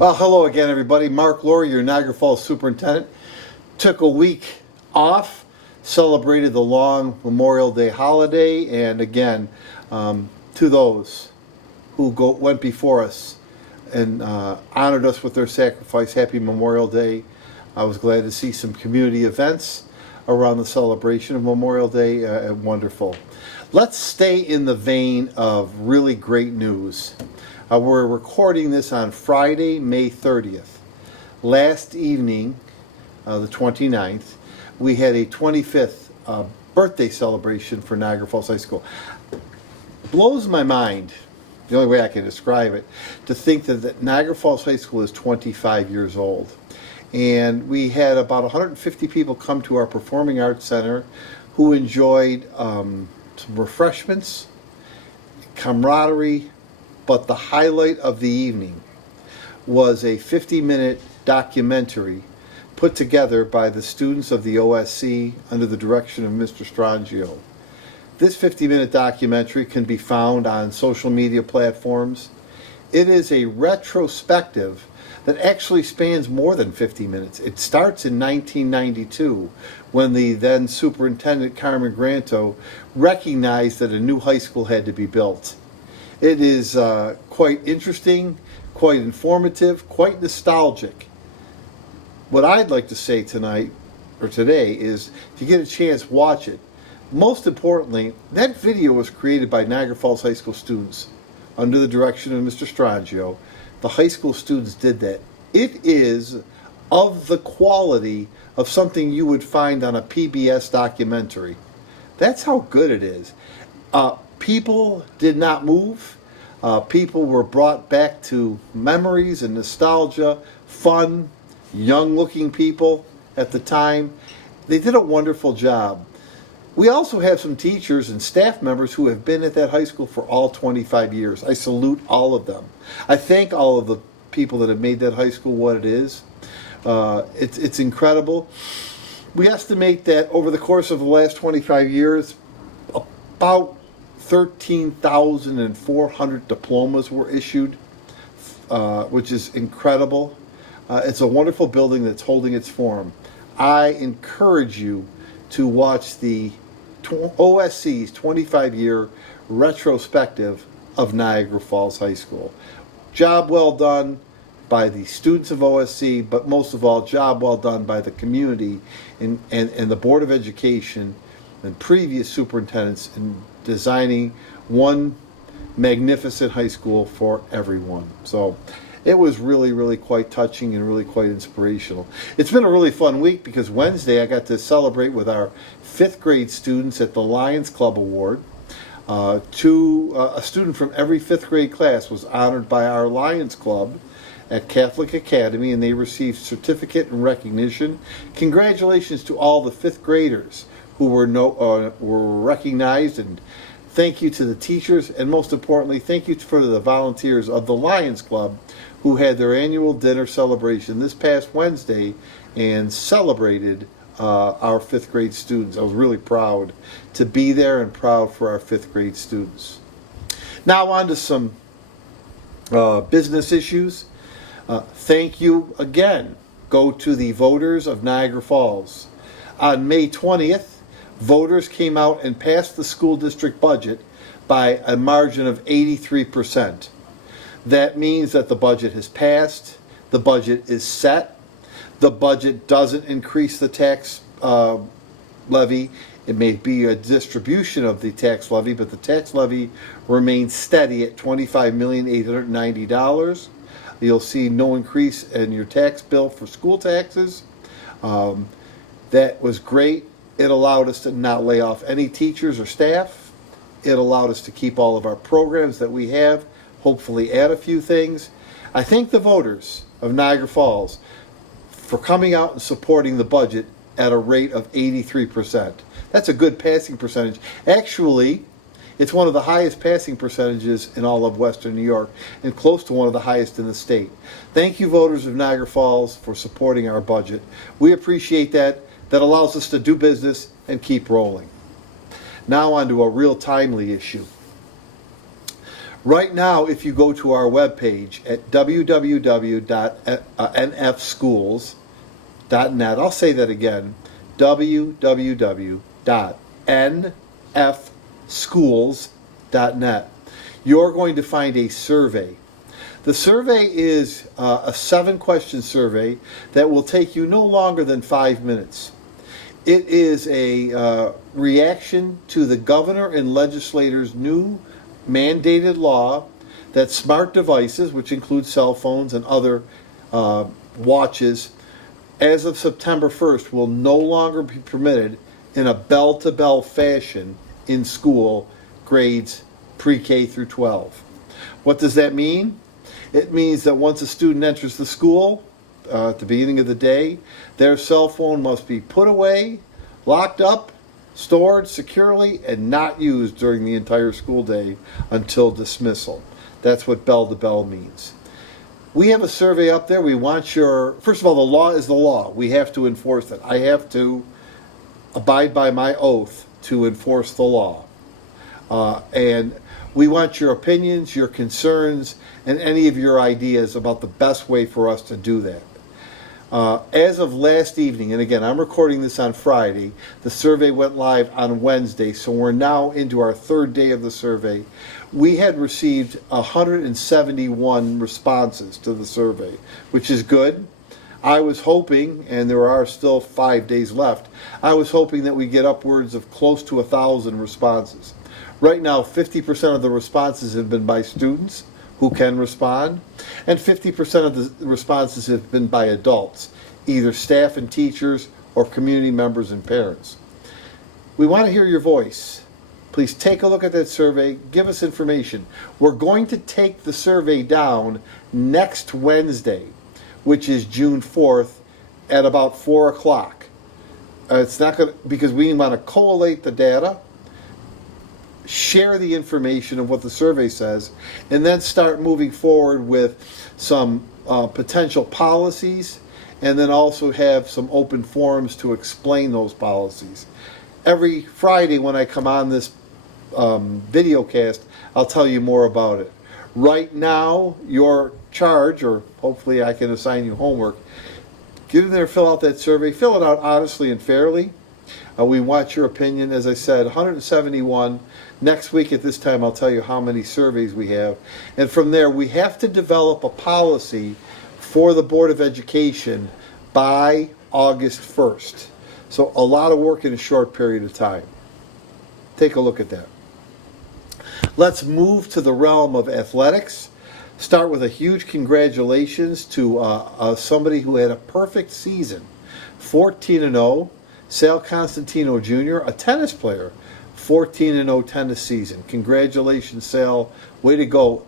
Well, hello again, everybody. Mark Laurrie, your Niagara Falls Superintendent. Took a week off, celebrated the long Memorial Day holiday, and again, to those who went before us and honored us with their sacrifice, happy Memorial Day. I was glad to see some community events around the celebration of Memorial Day. Wonderful. Let's stay in the vein of really great news. We're recording this on Friday, May 30th. Last evening, the 29th, we had a 25th birthday celebration for Niagara Falls High School. Blows my mind, the only way I can describe it, to think that Niagara Falls High School is 25 years old. And we had about 150 people come to our Performing Arts Center who enjoyed some refreshments, camaraderie, but the highlight of the evening was a 50-minute documentary put together by the students of the OSC under the direction of Mr. Strangio. This 50-minute documentary can be found on social media platforms. It is a retrospective that actually spans more than 50 minutes. It starts in 1992 when the then Superintendent Carmen Granto recognized that a new high school had to be built. It is quite interesting, quite informative, quite nostalgic. What I'd like to say tonight, or today, is if you get a chance, watch it. Most importantly, that video was created by Niagara Falls High School students under the direction of Mr. Strangio. The high school students did that. It is of the quality of something you would find on a PBS documentary. That's how good it is. People did not move. People were brought back to memories and nostalgia, fun, young-looking people at the time. They did a wonderful job. We also have some teachers and staff members who have been at that high school for all 25 years. I salute all of them. I thank all of the people that have made that high school what it is. It's incredible. We estimate that over the course of the last 25 years, about 13,400 diplomas were issued, which is incredible. It's a wonderful building that's holding its form. I encourage you to watch the OSC's 25-year retrospective of Niagara Falls High School. Job well done by the students of OSC, but most of all, job well done by the community and the Board of Education and previous superintendents in designing one magnificent high school for everyone. So it was really, really quite touching and really quite inspirational. It's been a really fun week because Wednesday I got to celebrate with our 5th grade students at the Lions Club Award. A student from every 5th grade class was honored by our Lions Club at Catholic Academy, and they received certificate and recognition. Congratulations to all the 5th graders who were recognized, and thank you to the teachers, and most importantly, thank you for the volunteers of the Lions Club who had their annual dinner celebration this past Wednesday and celebrated our 5th grade students. I was really proud to be there and proud for our 5th grade students. Now on to some business issues. Thank you again. Go to the voters of Niagara Falls. On May 20th, voters came out and passed the school district budget by a margin of 83%. That means that the budget has passed, the budget is set, the budget doesn't increase the tax levy. It may be a distribution of the tax levy, but the tax levy remains steady at $25,890,000. You'll see no increase in your tax bill for school taxes. That was great. It allowed us to not lay off any teachers or staff. It allowed us to keep all of our programs that we have, hopefully add a few things. I thank the voters of Niagara Falls for coming out and supporting the budget at a rate of 83%. That's a good passing percentage. Actually, it's one of the highest passing percentages in all of Western New York and close to one of the highest in the state. Thank you, voters of Niagara Falls, for supporting our budget. We appreciate that. That allows us to do business and keep rolling. Now on to a real timely issue. Right now, if you go to our webpage at www.nfschools.net, I'll say that again, www.nfschools.net, you're going to find a survey. The survey is a 7-question survey that will take you no longer than 5 minutes. It is a reaction to the governor and legislators' new mandated law that smart devices, which include cell phones and other watches, as of September 1st, will no longer be permitted in a bell-to-bell fashion in school grades pre-K through 12. What does that mean? It means that once a student enters the school, at the beginning of the day, their cell phone must be put away, locked up, stored securely, and not used during the entire school day until dismissal. That's what bell to bell means. We have a survey up there. We want your, first of all, the law is the law. We have to enforce it. I have to abide by my oath to enforce the law. And we want your opinions, your concerns, and any of your ideas about the best way for us to do that. As of last evening, and again, I'm recording this on Friday, the survey went live on Wednesday, so we're now into our 3rd day of the survey. We had received 171 responses to the survey, which is good. I was hoping, and there are still 5 days left, I was hoping that we get upwards of close to 1,000 responses. Right now, 50% of the responses have been by students who can respond, and 50% of the responses have been by adults, either staff and teachers or community members and parents. We want to hear your voice. Please take a look at that survey, give us information. We're going to take the survey down next Wednesday, which is June 4th at about 4 o'clock. It's not going to, because we want to collate the data, share the information of what the survey says, and then start moving forward with some potential policies, and then also have some open forums to explain those policies. Every Friday when I come on this video cast, I'll tell you more about it. Right now, your charge, or hopefully I can assign you homework, get in there, fill out that survey, fill it out honestly and fairly. We want your opinion. As I said, 171. Next week at this time, I'll tell you how many surveys we have. And from there, we have to develop a policy for the Board of Education by August 1st. So a lot of work in a short period of time. Take a look at that. Let's move to the realm of athletics. Start with a huge congratulations to somebody who had a perfect season. 14-0. Sal Constantino Jr., a tennis player, 14-0 tennis season. Congratulations, Sal. Way to go.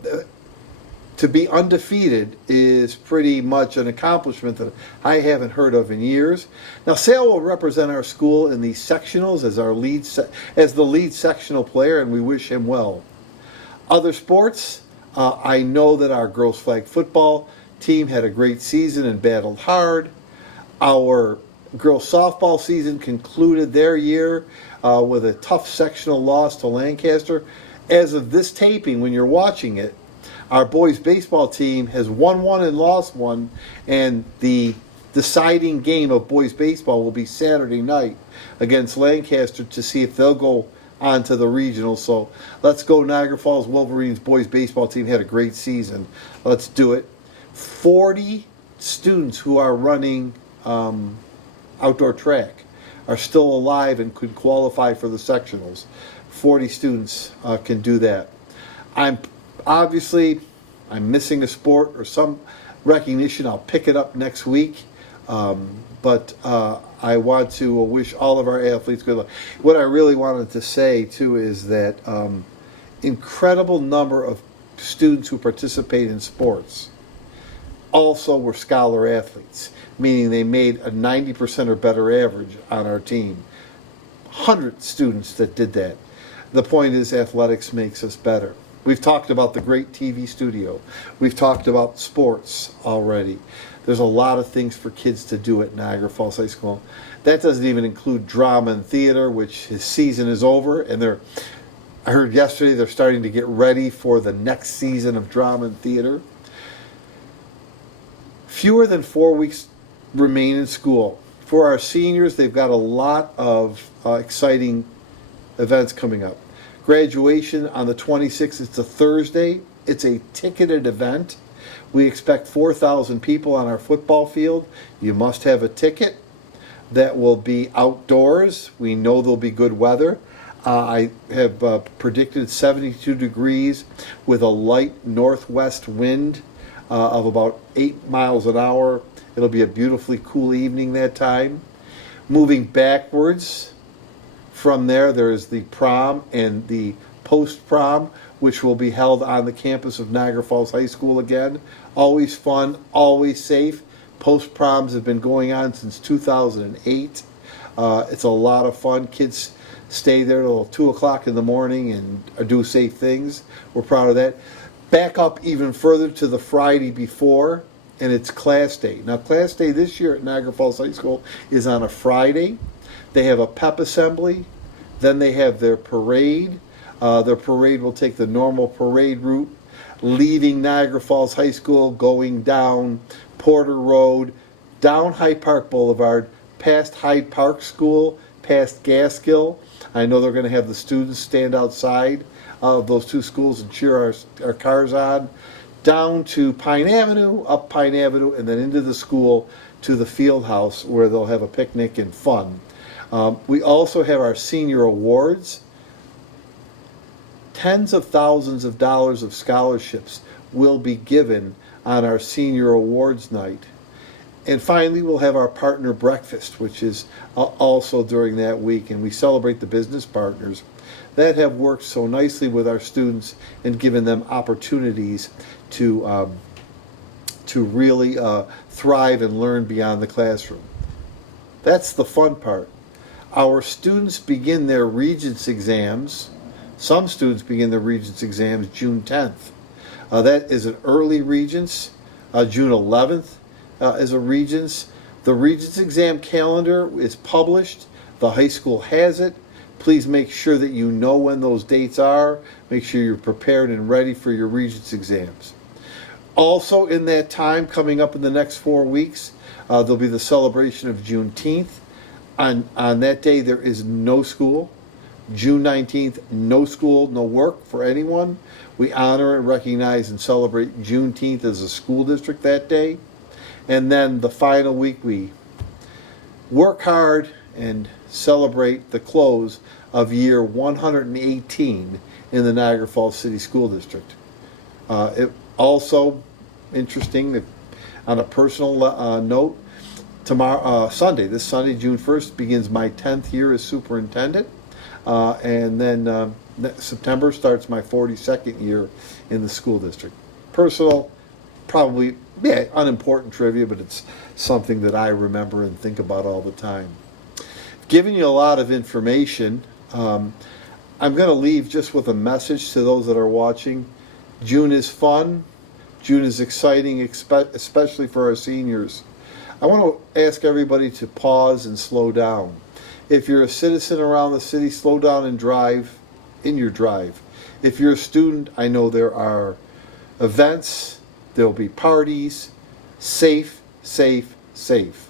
To be undefeated is pretty much an accomplishment that I haven't heard of in years. Now, Sal will represent our school in the sectionals as the lead sectional player, and we wish him well. Other sports, I know that our girls flag football team had a great season and battled hard. Our girls softball season concluded their year with a tough sectional loss to Lancaster. As of this taping, when you're watching it, our boys baseball team has won one and lost one, and the deciding game of boys baseball will be Saturday night against Lancaster to see if they'll go on to the regional. So let's go Niagara Falls Wolverines boys baseball team had a great season. Let's do it. 40 students who are running outdoor track are still alive and could qualify for the sectionals. 40 students can do that. I'm missing a sport or some recognition. I'll pick it up next week. But I want to wish all of our athletes good luck. What I really wanted to say too is that incredible number of students who participate in sports also were scholar athletes, meaning they made a 90% or better average on our team. 100 students that did that. The point is, athletics makes us better. We've talked about the great TV studio. We've talked about sports already. There's a lot of things for kids to do at Niagara Falls High School. That doesn't even include drama and theater, which his season is over, and I heard yesterday they're starting to get ready for the next season of drama and theater. Fewer than 4 weeks remain in school. For our seniors, they've got a lot of exciting events coming up. Graduation on the 26th, it's a Thursday. It's a ticketed event. We expect 4,000 people on our football field. You must have a ticket. That will be outdoors. We know there'll be good weather. I have predicted 72 degrees with a light northwest wind of about 8 miles an hour. It'll be a beautifully cool evening that time. Moving backwards from there is the prom and the post-prom, which will be held on the campus of Niagara Falls High School again. Always fun, always safe. Post-proms have been going on since 2008. It's a lot of fun. Kids stay there till 2 o'clock in the morning and do safe things. We're proud of that. Back up even further to the Friday before, and it's Class Day. Now, Class Day this year at Niagara Falls High School is on a Friday. They have a pep assembly. Then they have their parade. Their parade will take the normal parade route, leaving Niagara Falls High School, going down Porter Road, down Hyde Park Boulevard, past Hyde Park School, past Gaskill. I know they're going to have the students stand outside of those two schools and cheer our cars on, down to Pine Avenue, up Pine Avenue, and then into the school to the field house where they'll have a picnic and fun. We also have our senior awards. Tens of thousands of dollars of scholarships will be given on our senior awards night. And finally, we'll have our partner breakfast, which is also during that week, and we celebrate the business partners that have worked so nicely with our students and given them opportunities to really thrive and learn beyond the classroom. That's the fun part. Our students begin their Regents exams. Some students begin their Regents exams June 10th. That is an early Regents. June 11th is a Regents. The Regents exam calendar is published. The high school has it. Please make sure that you know when those dates are. Make sure you're prepared and ready for your Regents exams. Also in that time, coming up in the next 4 weeks, there'll be the celebration of Juneteenth. On that day, there is no school. June 19th, no school, no work for anyone. We honor and recognize and celebrate Juneteenth as a school district that day. And then the final week, we work hard and celebrate the close of year 118 in the Niagara Falls City School District. It also interesting that on a personal note, this Sunday, June 1st, begins my 10th year as superintendent. And then September starts my 42nd year in the school district. Personal, probably, unimportant trivia, but it's something that I remember and think about all the time. Giving you a lot of information. I'm going to leave just with a message to those that are watching. June is fun. June is exciting, especially for our seniors. I want to ask everybody to pause and slow down. If you're a citizen around the city, slow down and drive in your drive. If you're a student, I know there are events, there'll be parties. Safe, safe, safe.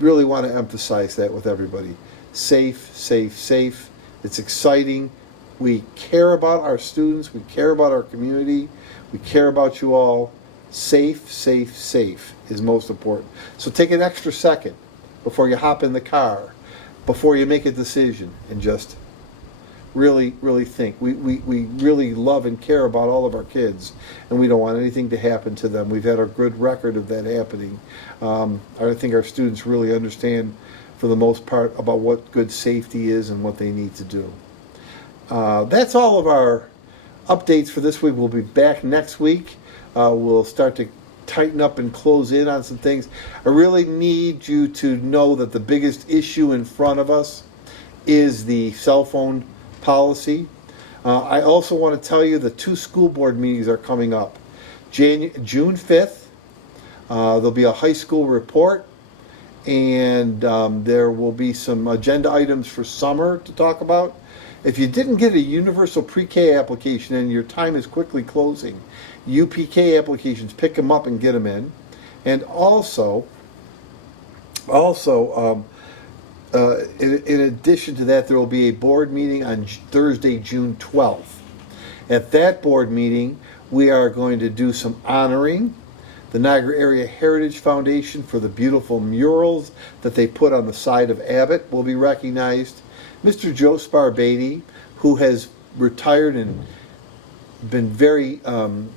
Really want to emphasize that with everybody. Safe, safe, safe. It's exciting. We care about our students. We care about our community. We care about you all. Safe, safe, safe is most important. So take an extra second before you hop in the car, before you make a decision, and just really, really think. We really love and care about all of our kids, and we don't want anything to happen to them. We've had a good record of that happening. I think our students really understand, for the most part, about what good safety is and what they need to do. That's all of our updates for this week. We'll be back next week. We'll start to tighten up and close in on some things. I really need you to know that the biggest issue in front of us is the cell phone policy. I also want to tell you the 2 school board meetings are coming up. June 5th, there'll be a high school report, and there will be some agenda items for summer to talk about. If you didn't get a universal pre-K application and your time is quickly closing, UPK applications, pick them up and get them in. And also, in addition to that, there will be a board meeting on Thursday, June 12th. At that board meeting, we are going to do some honoring. The Niagara Area Heritage Foundation for the beautiful murals that they put on the side of Abbott will be recognized. Mr. Joe Sparbetti, who has retired and been very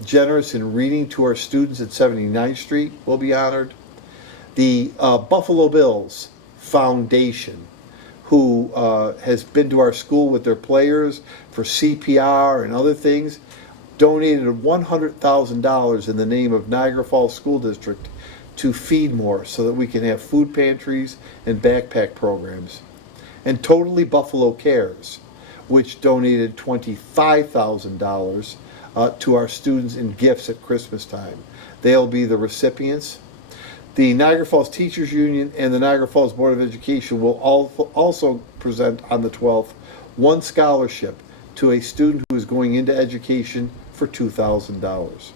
generous in reading to our students at 79th Street, will be honored. The Buffalo Bills Foundation, who has been to our school with their players for CPR and other things, donated $100,000 in the name of Niagara Falls School District to feed more so that we can have food pantries and backpack programs. And Totally Buffalo Cares, which donated $25,000 to our students in gifts at Christmas time. They'll be the recipients. The Niagara Falls Teachers Union and the Niagara Falls Board of Education will also present on the 12th one scholarship to a student who is going into education for $2,000.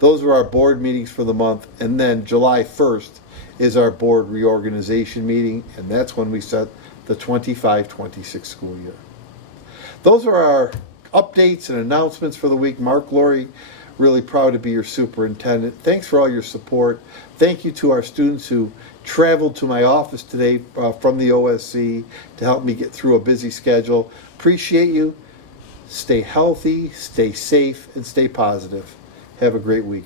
Those are our board meetings for the month, and then July 1st is our board reorganization meeting, and that's when we set the 25-26 school year. Those are our updates and announcements for the week. Mark Laurrie, really proud to be your superintendent. Thanks for all your support. Thank you to our students who traveled to my office today from the OSC to help me get through a busy schedule. Appreciate you. Stay healthy, stay safe, and stay positive. Have a great week.